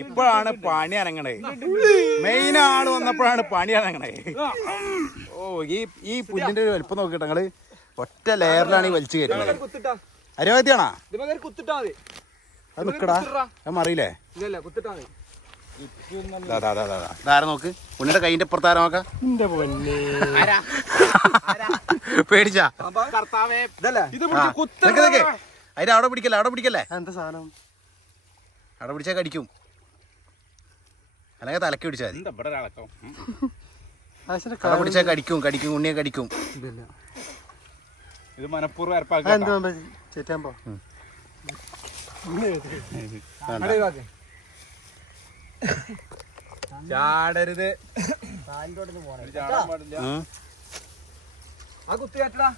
ഇപ്പോഴാണ് പണി അനങ്ങണേ. മെയിൻ ആള് വന്നപ്പോഴാണ് പണി അനങ്ങണേ. ഓ ഈ പുല്ലിന്റെ ഒരു വലുപ്പം നോക്കിട്ടോ നിങ്ങള്. ഒറ്റ ലെയറിലാണ് ഈ വലിച്ചു കയറ്റുന്നത്. അരവത്തിയാണോ അത് നിക്കടാ? അത് മറിയില്ലേ? ധാര നോക്ക്. ഉണ്ണിയുടെ കൈന്റെ പുറത്താര നോക്കാം. പേടിച്ചാ അതിന് അവിടെ പിടിക്കല്ലേ, അവിടെ പിടിക്കല്ലേ. എന്താ സാധനം? അവിടെ പിടിച്ചാൽ കടിക്കും. അല്ലെങ്കിൽ തലക്ക് പിടിച്ചാൽ മതി. അവിടെ പിടിച്ചാൽ കടിക്കും, കടിക്കും, ഉണ്ണിയെ കടിക്കും. ഇത് മനഃപൂർവ്വം ചേറ്റാമ്പോ ചാടരുത്.